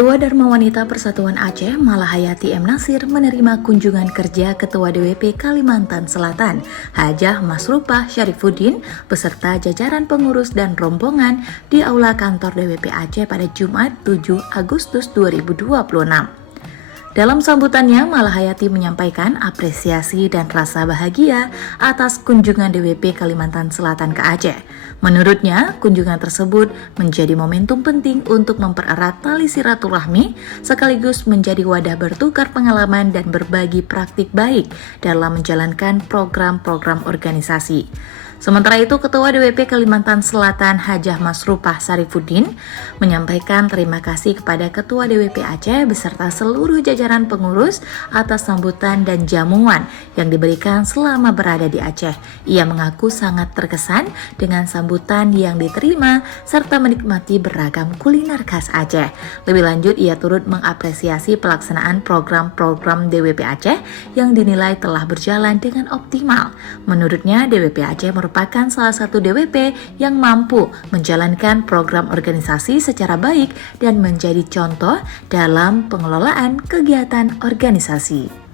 Ketua Dharma Wanita Persatuan Aceh, Malahayati M. Nasir, menerima kunjungan kerja Ketua DWP Kalimantan Selatan, Hajah Masrupah Syarifuddin, beserta jajaran pengurus dan rombongan di Aula Kantor DWP Aceh pada Jumat 7 Agustus 2026. Dalam sambutannya, Malahayati menyampaikan apresiasi dan rasa bahagia atas kunjungan DWP Kalimantan Selatan ke Aceh. Menurutnya, kunjungan tersebut menjadi momentum penting untuk mempererat tali silaturahmi sekaligus menjadi wadah bertukar pengalaman dan berbagi praktik baik dalam menjalankan program-program organisasi. Sementara itu, Ketua DWP Kalimantan Selatan Hajah Masrupah Syarifuddin menyampaikan terima kasih kepada Ketua DWP Aceh beserta seluruh jajaran pengurus atas sambutan dan jamuan yang diberikan selama berada di Aceh. Ia mengaku sangat terkesan dengan sambutan yang diterima serta menikmati beragam kuliner khas Aceh. Lebih lanjut, ia turut mengapresiasi pelaksanaan program-program DWP Aceh yang dinilai telah berjalan dengan optimal. Menurutnya, DWP Aceh merupakan salah satu DWP yang mampu menjalankan program organisasi secara baik dan menjadi contoh dalam pengelolaan kegiatan organisasi.